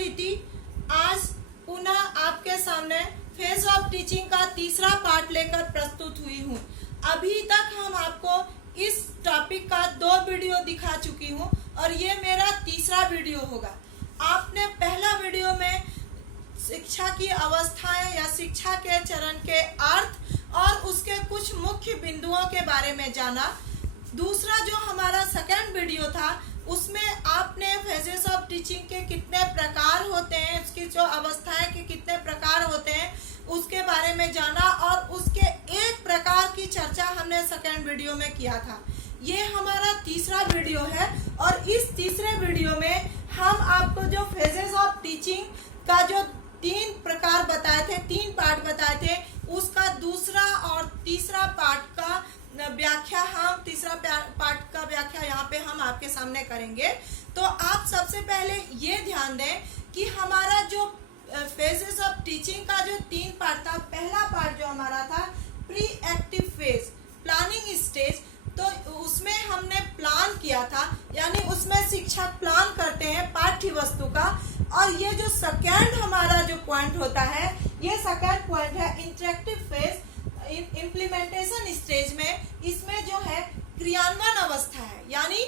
रीति आज पुनः आपके सामने फेज ऑफ टीचिंग का तीसरा पार्ट लेकर प्रस्तुत हुई हूँ। अभी तक हम आपको इस टॉपिक का 2 वीडियो दिखा चुकी हूँ और ये मेरा तीसरा वीडियो होगा। आपने पहला वीडियो में शिक्षा की अवस्थाएं या शिक्षा के चरण के अर्थ और उसके कुछ मुख्य बिंदुओं के बारे में जाना। दूसरा जो हमारा सेकंड वीडियो था उसमें आपने फेजेस ऑफ टीचिंग के कितने प्रकार होते हैं, उसकी जो अवस्थाएं के कितने प्रकार होते हैं उसके बारे में जाना और उसके एक प्रकार की चर्चा हमने सेकंड वीडियो में किया था। ये हमारा तीसरा वीडियो है और इस तीसरे वीडियो में हम आपको जो फेजेस ऑफ टीचिंग का जो 3 प्रकार बताए थे, 3 पार्ट बताए थे, उसका दूसरा और तीसरा पार्ट का व्याख्या हम तीसरा पार्ट का व्याख्या यहाँ पे हम आपके सामने करेंगे। तो आप सबसे पहले ये ध्यान दें कि हमारा जो फेजेस ऑफ टीचिंग का जो 3 पार्ट था, पहला पार्ट जो हमारा था pre active phase, planning stage, तो उसमें हमने प्लान किया था, यानी उसमें शिक्षक प्लान करते हैं पाठ्य वस्तु का। और ये जो सेकेंड हमारा जो पॉइंट होता है, ये सेकेंड पॉइंट है इंटरेक्टिव फेज, इम्प्लीमेंटेशन स्टेज में। इसमें जो है क्रियान्वयन अवस्था है, यानी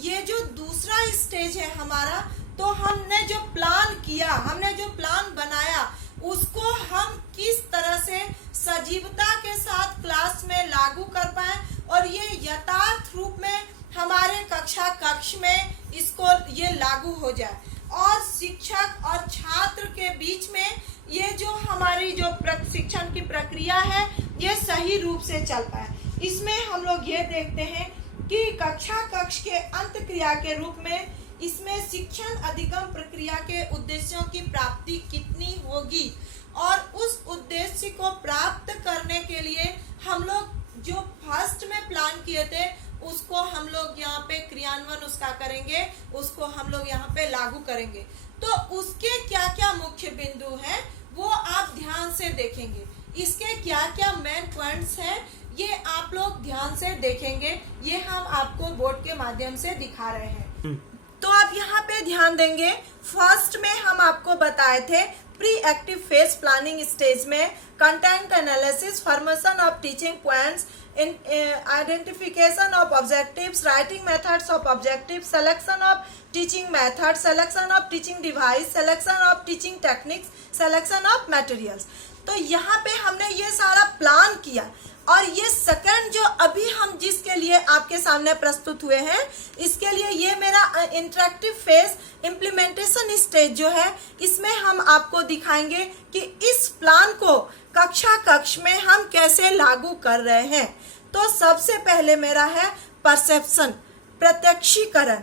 ये जो दूसरा स्टेज है हमारा, तो हमने जो प्लान किया, हमने जो प्लान बनाया, उसको हम किस तरह से सजीवता के साथ क्लास में लागू कर पाए और ये यथार्थ रूप में हमारे कक्ष में इसको ये लागू हो जाए और शिक्षक और छात्र के बीच में ये जो हमारी जो प्रशिक्षण की प्रक्रिया है ये सही रूप से चल पाए। इसमें हम लोग ये देखते हैं कि कक्ष के अंत क्रिया के रूप में इसमें शिक्षण अधिगम प्रक्रिया के उद्देश्यों की प्राप्ति कितनी होगी और उस उद्देश्य को प्राप्त करने के लिए हम लोग जो फर्स्ट में प्लान किए थे उसको हम लोग यहाँ पे क्रियान्वयन उसका करेंगे, उसको हम लोग यहाँ पे लागू करेंगे। तो उसके क्या क्या मुख्य बिंदु हैं वो आप ध्यान से देखेंगे। इसके क्या क्या मेन पॉइंट्स हैं ये आप लोग ध्यान से देखेंगे। ये हम आपको बोर्ड के माध्यम से दिखा रहे हैं। तो आप यहाँ पे ध्यान देंगे, फर्स्ट में हम आपको बताए थे pre active phase planning stage में content analysis, formation of teaching points, identification of objectives, writing methods of objective, selection of teaching method, selection of teaching device, selection of teaching techniques, selection of materials. तो यहाँ पे हमने ये सारा plan किया और ये सेकंड जो अभी हम जिसके लिए आपके सामने प्रस्तुत हुए हैं, इसके लिए ये मेरा इंटरेक्टिव फेज इम्प्लीमेंटेशन स्टेज जो है, इसमें हम आपको दिखाएंगे कि इस प्लान को कक्ष में हम कैसे लागू कर रहे हैं। तो सबसे पहले मेरा है परसेप्शन, प्रत्यक्षीकरण।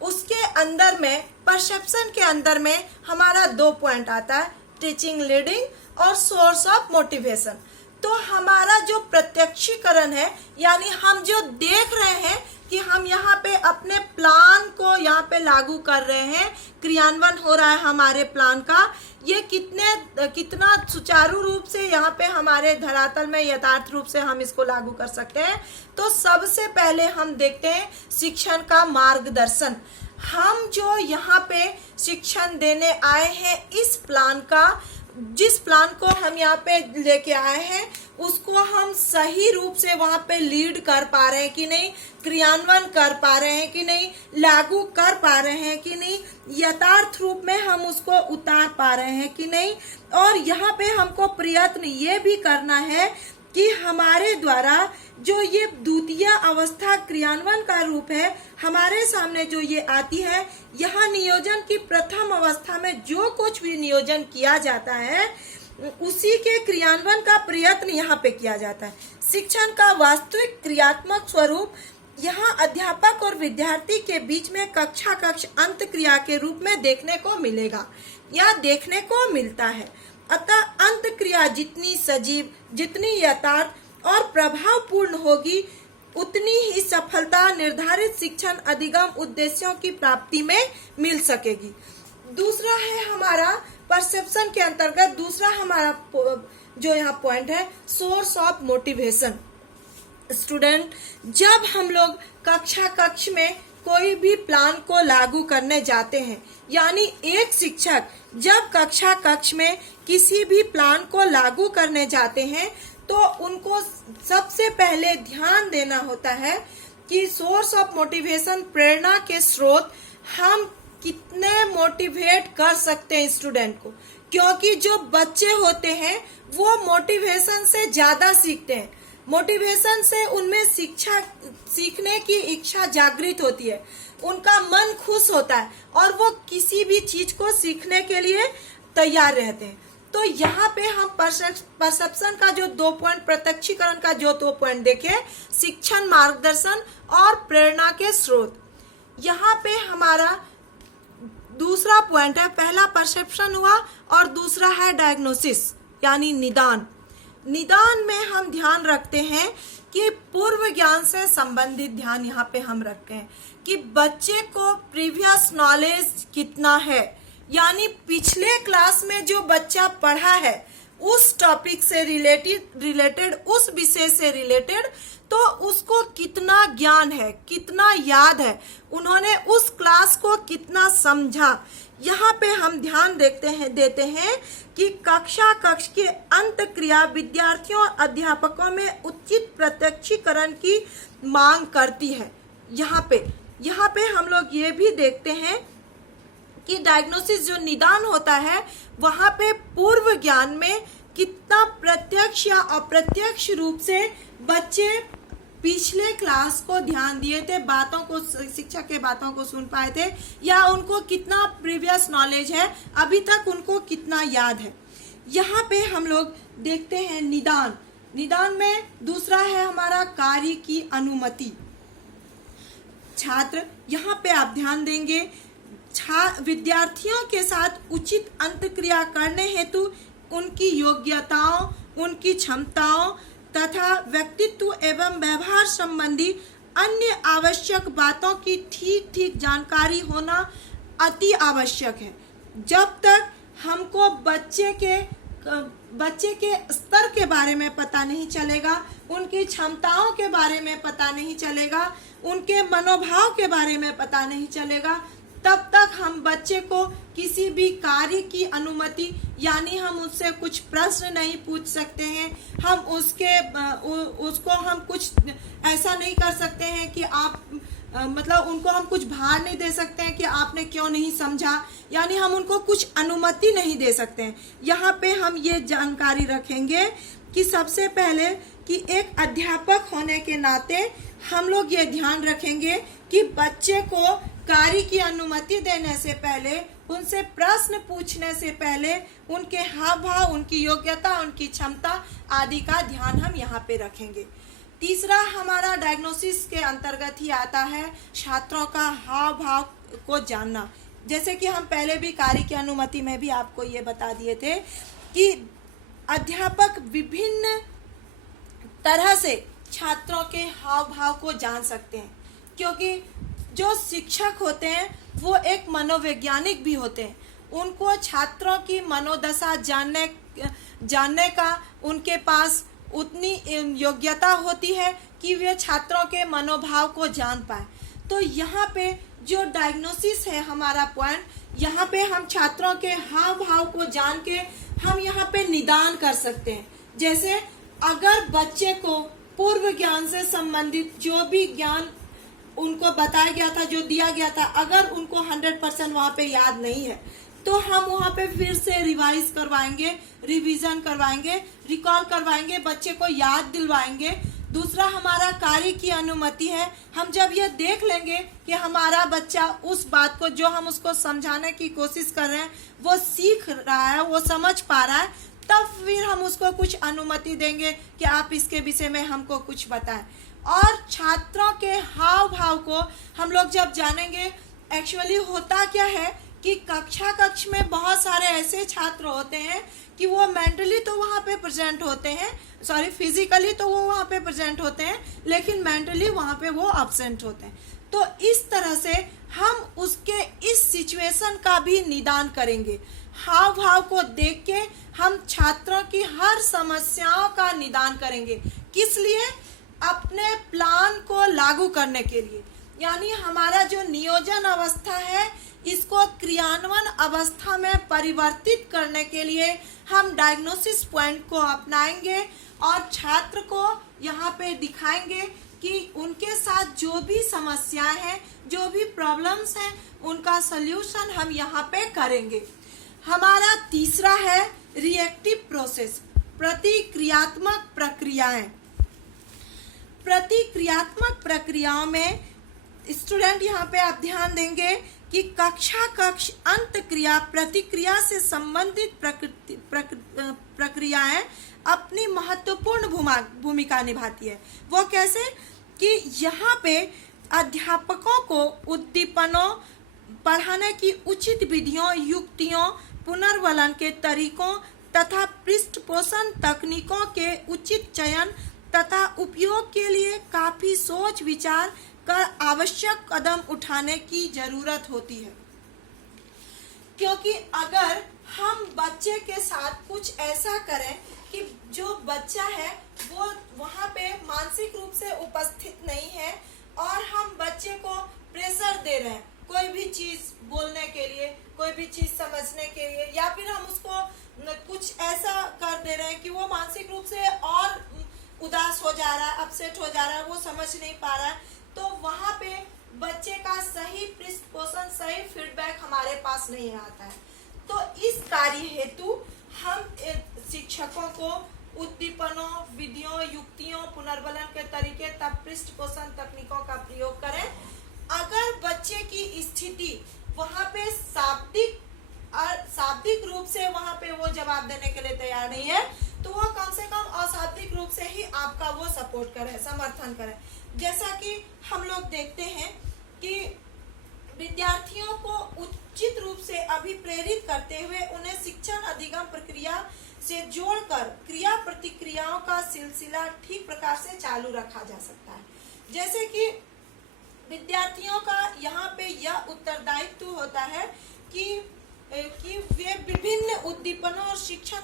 उसके अंदर में परसेप्शन के अंदर में हमारा 2 पॉइंट आता है, टीचिंग लीडिंग और सोर्स ऑफ मोटिवेशन। तो हमारा जो प्रत्यक्षीकरण है, यानी हम जो देख रहे हैं कि हम यहाँ पे अपने प्लान को यहाँ पे लागू कर रहे हैं, क्रियान्वयन हो रहा है हमारे प्लान का, ये कितना सुचारू रूप से यहाँ पे हमारे धरातल में यथार्थ रूप से हम इसको लागू कर सकते हैं। तो सबसे पहले हम देखते हैं शिक्षण का मार्गदर्शन। हम जो यहाँ पे शिक्षण देने आए हैं, इस प्लान का, जिस प्लान को हम यहाँ पे लेके आए हैं उसको हम सही रूप से वहाँ पे लीड कर पा रहे हैं कि नहीं, क्रियान्वयन कर पा रहे हैं कि नहीं, लागू कर पा रहे हैं कि नहीं, यथार्थ रूप में हम उसको उतार पा रहे हैं कि नहीं। और यहाँ पे हमको प्रयत्न ये भी करना है कि हमारे द्वारा जो ये द्वितीय अवस्था क्रियान्वयन का रूप है हमारे सामने जो ये आती है, यहाँ नियोजन की प्रथम अवस्था में जो कुछ भी नियोजन किया जाता है उसी के क्रियान्वयन का प्रयत्न यहाँ पे किया जाता है। शिक्षण का वास्तविक क्रियात्मक स्वरूप यहाँ अध्यापक और विद्यार्थी के बीच में कक्ष अंत क्रिया के रूप में देखने को मिलेगा या देखने को मिलता है। अतः अंत क्रिया जितनी सजीव, जितनी यथार्थ और प्रभावपूर्ण होगी, उतनी ही सफलता निर्धारित शिक्षण अधिगम उद्देश्यों की प्राप्ति में मिल सकेगी। दूसरा है हमारा परसेप्शन के अंतर्गत दूसरा हमारा जो यहाँ पॉइंट है सोर्स ऑफ मोटिवेशन। स्टूडेंट, जब हम लोग कक्ष में कोई भी प्लान को लागू करने जाते हैं, यानी एक शिक्षक जब कक्ष में किसी भी प्लान को लागू करने जाते हैं तो उनको सबसे पहले ध्यान देना होता है कि सोर्स ऑफ मोटिवेशन, प्रेरणा के स्रोत, हम कितने मोटिवेट कर सकते हैं स्टूडेंट को, क्योंकि जो बच्चे होते हैं वो मोटिवेशन से ज्यादा सीखते हैं। मोटिवेशन से उनमें सीखने की इच्छा जागृत होती है, उनका मन खुश होता है और वो किसी भी चीज को सीखने के लिए तैयार रहते हैं। तो यहाँ पे हम परसेप्शन का जो 2 पॉइंट, प्रत्यक्षीकरण का जो 2 पॉइंट देखे, शिक्षण, मार्गदर्शन और प्रेरणा के स्रोत। यहाँ पे हमारा दूसरा पॉइंट है, पहला परसेप्शन हुआ और दूसरा है डायग्नोसिस यानी निदान। निदान में हम ध्यान रखते हैं कि पूर्व ज्ञान से संबंधित ध्यान यहाँ पे हम रखते हैं कि बच्चे को प्रीवियस नॉलेज कितना है, यानी पिछले क्लास में जो बच्चा पढ़ा है उस टॉपिक से रिलेटेड उस विषय से रिलेटेड, तो उसको कितना ज्ञान है, कितना याद है, उन्होंने उस क्लास को कितना समझा। यहाँ पे हम ध्यान देते हैं कि कक्ष के अंत क्रिया विद्यार्थियों और अध्यापकों में उचित प्रत्यक्षीकरण की मांग करती है। यहाँ पे हम लोग ये भी देखते हैं कि डायग्नोसिस जो निदान होता है वहाँ पे पूर्व ज्ञान में कितना प्रत्यक्ष या अप्रत्यक्ष रूप से बच्चे पिछले क्लास को ध्यान दिए थे, बातों को, शिक्षक के बातों को सुन पाए थे, या उनको कितना प्रीवियस नॉलेज है, अभी तक उनको कितना याद है। यहाँ पे हम लोग देखते हैं निदान में दूसरा है हमारा कार्य की अनुमति। छात्र, यहाँ पे आप ध्यान देंगे, विद्यार्थियों के साथ उचित अंतक्रिया करने हेतु उनकी योग्यताओं, उनकी क्षमताओं तथा व्यक्तित्व एवं व्यवहार संबंधी अन्य आवश्यक बातों की ठीक जानकारी होना अति आवश्यक है। जब तक हमको बच्चे के स्तर के बारे में पता नहीं चलेगा, उनकी क्षमताओं के बारे में पता नहीं चलेगा, उनके मनोभाव के बारे में पता नहीं चलेगा, तब तक हम बच्चे को किसी भी कार्य की अनुमति, यानी हम उससे कुछ प्रश्न नहीं पूछ सकते हैं, हम उसको हम कुछ ऐसा नहीं कर सकते हैं कि आप मतलब उनको हम कुछ भार नहीं दे सकते हैं कि आपने क्यों नहीं समझा, यानी हम उनको कुछ अनुमति नहीं दे सकते हैं। यहाँ पे हम ये जानकारी रखेंगे कि सबसे पहले कि एक अध्यापक होने के नाते हम लोग ये ध्यान रखेंगे कि बच्चे को कार्य की अनुमति देने से पहले, उनसे प्रश्न पूछने से पहले उनके हाव भाव, उनकी योग्यता, उनकी क्षमता आदि का ध्यान हम यहाँ पे रखेंगे। तीसरा हमारा डायग्नोसिस के अंतर्गत ही आता है छात्रों का हाव भाव को जानना। जैसे कि हम पहले भी कार्य की अनुमति में भी आपको ये बता दिए थे कि अध्यापक विभिन्न तरह से छात्रों के हाव भाव को जान सकते हैं, क्योंकि जो शिक्षक होते हैं वो एक मनोवैज्ञानिक भी होते हैं। उनको छात्रों की मनोदशा जानने का उनके पास उतनी योग्यता होती है कि वे छात्रों के मनोभाव को जान पाए। तो यहाँ पे जो डायग्नोसिस है हमारा पॉइंट, यहाँ पे हम छात्रों के हाव भाव को जान के हम यहाँ पे निदान कर सकते हैं। जैसे अगर बच्चे को पूर्व ज्ञान से संबंधित जो भी ज्ञान उनको बताया गया था, जो दिया गया था, अगर उनको 100% वहाँ पे याद नहीं है तो हम वहाँ पे फिर से रिवाइज करवाएंगे, रिवीजन करवाएंगे, रिकॉल करवाएंगे, बच्चे को याद दिलवाएंगे। दूसरा हमारा कार्य की अनुमति है। हम जब ये देख लेंगे कि हमारा बच्चा उस बात को जो हम उसको समझाने की कोशिश कर रहे हैं वो सीख रहा है, वो समझ पा रहा है, तब फिर हम उसको कुछ अनुमति देंगे कि आप इसके विषय में हमको कुछ बताएं। और छात्रों के हाव भाव को हम लोग जब जानेंगे, एक्चुअली होता क्या है कि कक्ष में बहुत सारे ऐसे छात्र होते हैं कि वो मेंटली तो वहाँ पे प्रेजेंट होते हैं, फिजिकली तो वो वहाँ पे प्रेजेंट होते हैं, लेकिन मेंटली वहाँ पे वो एब्सेंट होते हैं। तो इस तरह से हम उसके इस सिचुएशन का भी निदान करेंगे। हाव भाव को देख के हम छात्रों की हर समस्याओं का निदान करेंगे। किस लिए? अपने प्लान को लागू करने के लिए। यानी हमारा जो नियोजन अवस्था है इसको क्रियान्वयन अवस्था में परिवर्तित करने के लिए हम डायग्नोसिस पॉइंट को अपनाएंगे और छात्र को यहाँ पे दिखाएंगे कि उनके साथ जो भी समस्याएं हैं, जो भी प्रॉब्लम्स हैं, उनका सल्यूशन हम यहाँ पे करेंगे। हमारा तीसरा है रिएक्टिव प्रोसेस, प्रतिक्रियात्मक प्रक्रियाएं। प्रतिक्रियात्मक प्रक्रियाओं में स्टूडेंट यहाँ पे आप ध्यान देंगे कि कक्ष अंत क्रिया प्रतिक्रिया से संबंधित प्रक्रियाएं अपनी महत्वपूर्ण भूमिका निभाती है। वो कैसे कि यहाँ पे अध्यापकों को उद्दीपनों, पढ़ाने की उचित विधियों, युक्तियों, पुनर्वलन के तरीकों तथा पृष्ठपोषण तकनीकों के उचित चयन तथा उपयोग के लिए काफी सोच विचार कर आवश्यक कदम उठाने की जरूरत होती है। क्योंकि अगर हम बच्चे के साथ कुछ ऐसा करें कि जो बच्चा है वो वहाँ पे मानसिक रूप से उपस्थित नहीं है और हम बच्चे को प्रेशर दे रहे हैं कोई भी चीज बोलने के लिए, कोई भी चीज समझने के लिए, या फिर हम उसको कुछ ऐसा कर दे रहे हैं कि वो मानसिक रूप से और उदास हो जा रहा है, अपसेट हो जा रहा है, वो समझ नहीं पा रहा है, तो वहाँ पे बच्चे का सही पृष्ठपोषण, सही फीडबैक हमारे पास नहीं आता है। तो इस कार्य हेतु हम शिक्षकों को उद्दीपनों, विधियों, युक्तियों, पुनर्वलन के तरीके तब पृष्ठपोषण तकनीकों का प्रयोग करें। अगर बच्चे की स्थिति वहाँ पे शाब्दिक रूप से वहाँ पे वो जवाब देने के लिए तैयार नहीं है, तो वो कम से कम अशाब्दिक रूप से ही आपका वो सपोर्ट करे, समर्थन करे। जैसा कि हम लोग देखते हैं कि विद्यार्थियों को उचित रूप से अभिप्रेरित करते हुए उन्हें शिक्षण अधिगम प्रक्रिया से जोड़कर क्रिया प्रतिक्रियाओं का सिलसिला ठीक प्रकार से चालू रखा जा सकता है। जैसे कि विद्यार्थियों का यहाँ पे यह उत्तरदायित्व होता है कि वे विभिन्न उद्दीपनों और शिक्षण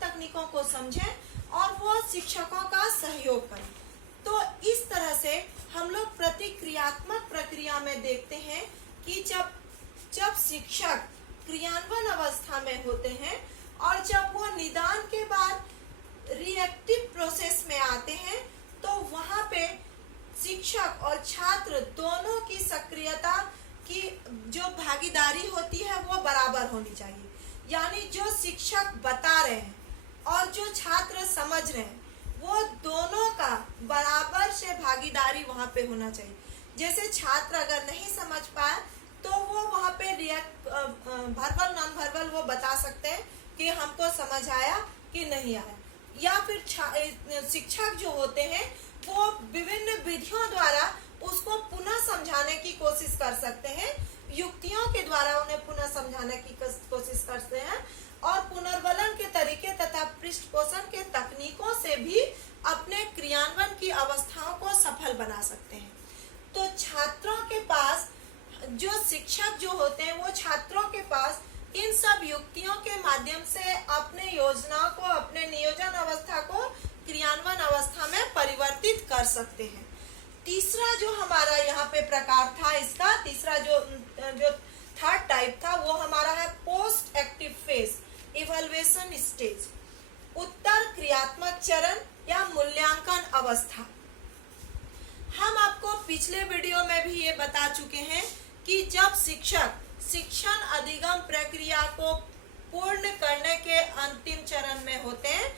तकनीकों को समझें और वो शिक्षकों का सहयोग करें। तो इस तरह से हम लोग प्रतिक्रियात्मक प्रक्रिया में देखते हैं कि जब शिक्षक क्रियान्वयन अवस्था में होते हैं और जब वो निदान के बाद रिएक्टिव प्रोसेस में आते हैं, तो वहाँ पे शिक्षक और छात्र दोनों की सक्रियता की जो भागीदारी होती है वो बराबर होनी चाहिए। यानी जो शिक्षक बता रहे हैं और जो छात्र समझ रहे हैं, वो दोनों का बराबर से भागीदारी वहाँ पे होना चाहिए। जैसे छात्र अगर नहीं समझ पाए तो वो वहाँ पे वर्बल नॉन वर्बल वो बता सकते हैं कि हमको समझ आया कि नहीं आया, या फिर शिक्षक जो होते हैं वो विभिन्न विधियों द्वारा उसको पुनः समझाने की कोशिश कर सकते हैं, युक्तियों के द्वारा उन्हें पुनः समझाने की कोशिश करते हैं और पुनर्वलन के तरीके तथा पृष्ठपोषण के तकनीकों से भी अपने क्रियान्वयन की अवस्थाओं को सफल बना सकते हैं। तो छात्रों के पास जो शिक्षक जो होते हैं वो छात्रों के पास इन सब युक्तियों के माध्यम से अपने योजनाओं को, अपने नियोजन अवस्था को क्रियान्वयन अवस्था में परिवर्तित कर सकते हैं। तीसरा जो हमारा यहाँ पे प्रकार था, इसका तीसरा जो थर्ड टाइप था वो हमारा है post active phase, evaluation stage, उत्तर क्रियात्मक चरण या मूल्यांकन अवस्था। हम आपको पिछले वीडियो में भी ये बता चुके हैं कि जब शिक्षक शिक्षण अधिगम प्रक्रिया को पूर्ण करने के अंतिम चरण में होते हैं,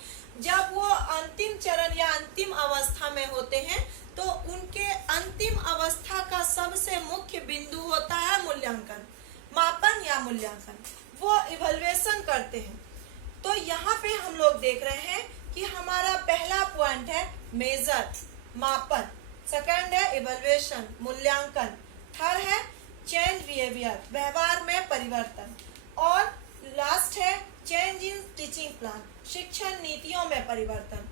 जब वो अंतिम चरण या अंतिम अवस्था में होते हैं, तो उनके अंतिम अवस्था का सबसे मुख्य बिंदु होता है मूल्यांकन, मापन या मूल्यांकन। वो इवैल्यूएशन करते हैं। तो यहाँ पे हम लोग देख रहे हैं कि हमारा पहला पॉइंट है मेजर, मापन, सेकंड है इवैल्यूएशन, मूल्यांकन, थर्ड है चेंज बिहेवियर, व्यवहार में परिवर्तन, और लास्ट है चेंज इन टीचिंग प्लान, शिक्षण नीतियों में परिवर्तन।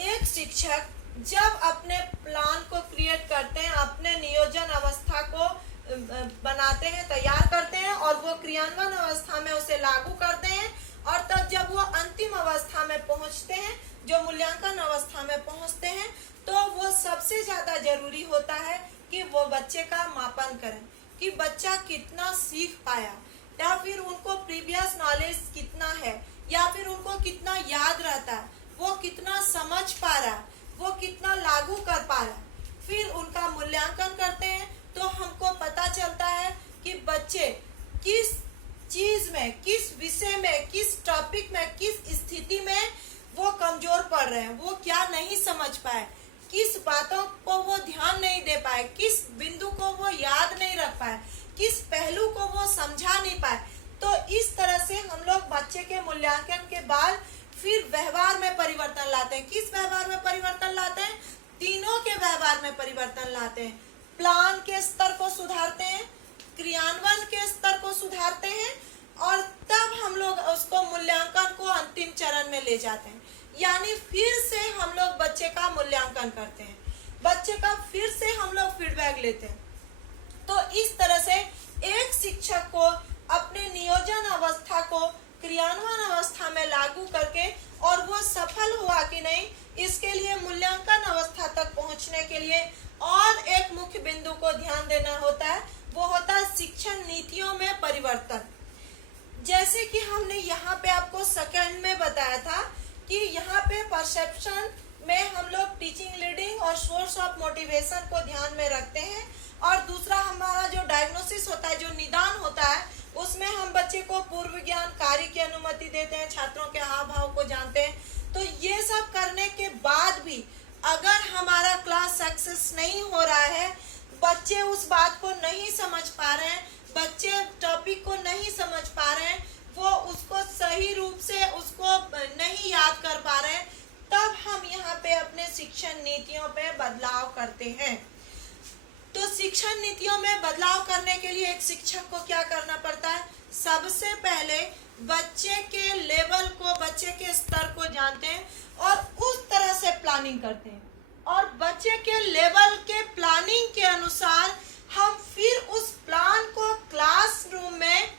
एक शिक्षक जब अपने प्लान को क्रिएट करते हैं, अपने नियोजन अवस्था को बनाते हैं, तैयार करते हैं और वो क्रियान्वयन अवस्था में उसे लागू करते हैं, और तब जब वो अंतिम अवस्था में पहुंचते हैं, जो मूल्यांकन अवस्था में पहुंचते हैं, तो वो जरूरी होता है कि वो बच्चे का मापन करें कि बच्चा कितना सीख पाया, या फिर उनको प्रीवियस नॉलेज कितना है, या फिर उनको कितना याद रहता है, वो कितना समझ पा रहा है, वो कितना लागू कर पा रहा है। फिर उनका मूल्यांकन करते हैं तो हमको पता चलता है कि बच्चे किस चीज में, किस विषय में, किस टॉपिक में, किस स्थिति में वो कमजोर पड़ रहे हैं, वो क्या नहीं समझ पाए, किस बातों को वो ध्यान नहीं दे पाए, किस बिंदु को वो याद नहीं रख पाए, किस पहलू को वो समझा नहीं पाए। तो इस तरह से हम लोग बच्चे के मूल्यांकन के बाद फिर व्यवहार में परिवर्तन लाते हैं। किस व्यवहार में परिवर्तन लाते हैं? तीनों के व्यवहार में परिवर्तन लाते हैं। प्लान के स्तर को सुधारते हैं, क्रियान्वयन के स्तर को सुधारते हैं, और तब हम लोग उसको मूल्यांकन को अंतिम चरण में ले जाते हैं। यानी फिर से हम लोग बच्चे का मूल्यांकन करते हैं, बच्चे का फिर से हम लोग फीडबैक लेते हैं। तो इस तरह से एक शिक्षक को अपने नियोजन अवस्था को क्रियान्वयन अवस्था में लागू करके, और वो सफल हुआ कि नहीं, इसके लिए मूल्यांकन अवस्था तक पहुंचने के लिए और एक मुख्य बिंदु को ध्यान देना होता है, वो होता है शिक्षण नीतियों में परिवर्तन। जैसे कि हमने यहाँ पे आपको सेकंड में बताया था कि यहाँ पे परसेप्शन में हम लोग टीचिंग लीडिंग और सोर्स ऑफ मोटिवेशन को ध्यान में रखते हैं, और दूसरा हमारा जो डायग्नोसिस होता है, जो निदान होता है, उसमें हम बच्चे को पूर्व ज्ञान कार्य की अनुमति देते हैं, छात्रों के हाव भाव को जानते हैं। तो ये सब करने के बाद भी अगर हमारा क्लास सक्सेस नहीं हो रहा है, बच्चे उस बात को नहीं समझ पा रहे हैं, बच्चे टॉपिक को नहीं समझ पा रहे हैं, वो उसको सही रूप से उसको नहीं याद कर पा रहे हैं, तब हम यहाँ पे अपने शिक्षण नीतियों पे बदलाव करते हैं। तो शिक्षण नीतियों में बदलाव करने के लिए एक शिक्षक को क्या करना पड़ता है? सबसे पहले बच्चे के लेवल को, बच्चे के स्तर को जानते हैं और उस तरह से प्लानिंग करते हैं, और बच्चे के लेवल के प्लानिंग के अनुसार हम फिर उस प्लान को क्लासरूम में,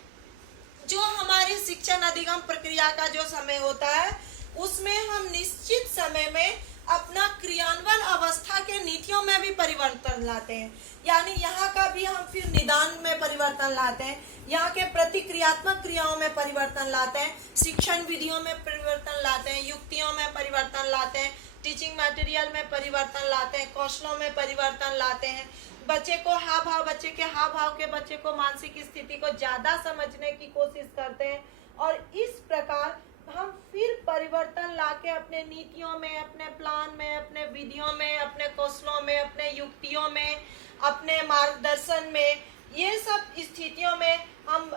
जो हमारी शिक्षण अधिगम प्रक्रिया का जो समय होता है, उसमें हम निश्चित समय में अपना क्रियान्वयन अवस्था के नीतियों में भी परिवर्तन लाते हैं। यानी यहाँ का भी हम फिर निदान में परिवर्तन लाते हैं, यहाँ के प्रतिक्रियात्मक क्रियाओं में परिवर्तन लाते हैं, शिक्षण विधियों में परिवर्तन लाते हैं, युक्तियों में परिवर्तन लाते हैं, टीचिंग मटेरियल में परिवर्तन लाते हैं, कौशलों में परिवर्तन लाते हैं, बच्चे को हाव भाव, बच्चे के हाव भाव के बच्चे को मानसिक स्थिति को ज्यादा समझने की कोशिश करते हैं, और इस प्रकार हम फिर परिवर्तन लाके अपने नीतियों में, अपने प्लान में, अपने विधियों में, अपने कौशलों में, अपने युक्तियों में, अपने मार्गदर्शन में, ये सब स्थितियों में हम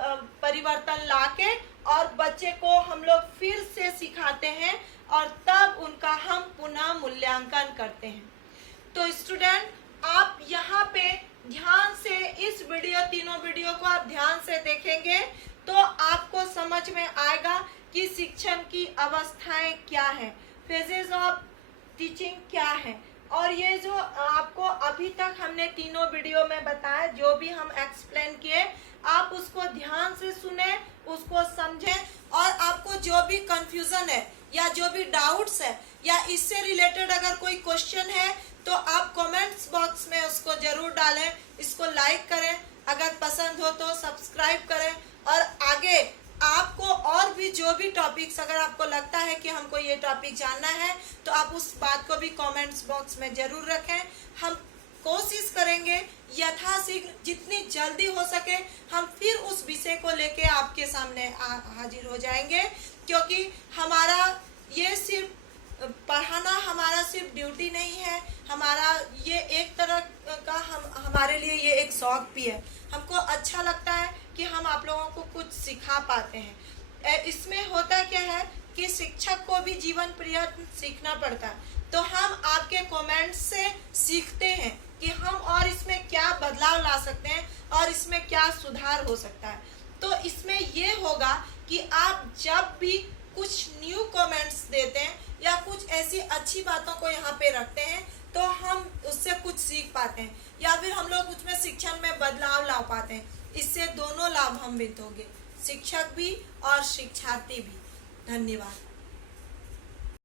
परिवर्तन लाके और बच्चे को हम लोग फिर से सिखाते हैं, और तब उनका हम पुनः मूल्यांकन करते हैं। तो स्टूडेंट, आप यहाँ पे ध्यान से इस वीडियो, तीनों वीडियो को आप ध्यान से देखेंगे तो आपको समझ में आएगा कि शिक्षण की अवस्थाएं क्या है, फेजेस ऑफ टीचिंग क्या है। और ये जो आपको अभी तक हमने तीनों वीडियो में बताया, जो भी हम एक्सप्लेन किए, आप उसको ध्यान से सुने, उसको समझें, और आपको जो भी कंफ्यूजन है या जो भी डाउट्स है या इससे रिलेटेड अगर कोई क्वेश्चन है तो आप कमेंट्स बॉक्स में उसको जरूर डालें, इसको लाइक करें, अगर पसंद हो तो सब्सक्राइब करें, और आगे आपको और भी जो भी टॉपिक्स अगर आपको लगता है कि हमको ये टॉपिक जानना है तो आप उस बात को भी कमेंट्स बॉक्स में जरूर रखें। हम कोशिश करेंगे यथाशीघ्र, जितनी जल्दी हो सके हम फिर उस विषय को लेके आपके सामने हाजिर हो जाएंगे, क्योंकि हमारा ये सिर्फ पढ़ाना हमारा सिर्फ ड्यूटी नहीं है, हमारा ये एक तरह का हमारे लिए ये एक शौक भी है। हमको अच्छा लगता है कि हम आप लोगों को कुछ सिखा पाते हैं। इसमें होता क्या है कि शिक्षक को भी जीवन पर्यंत सीखना पड़ता है, तो हम आपके कमेंट्स से सीखते हैं कि हम और इसमें क्या बदलाव ला सकते हैं और इसमें क्या सुधार हो सकता है। तो इसमें ये होगा कि आप जब भी कुछ न्यू कमेंट्स देते हैं या कुछ ऐसी अच्छी बातों को यहाँ पे रखते हैं तो हम उससे कुछ सीख पाते हैं, या फिर हम लोग उसमें शिक्षण में बदलाव ला पाते हैं। इससे दोनों लाभान्वित होंगे, शिक्षक भी और शिक्षार्थी भी। धन्यवाद।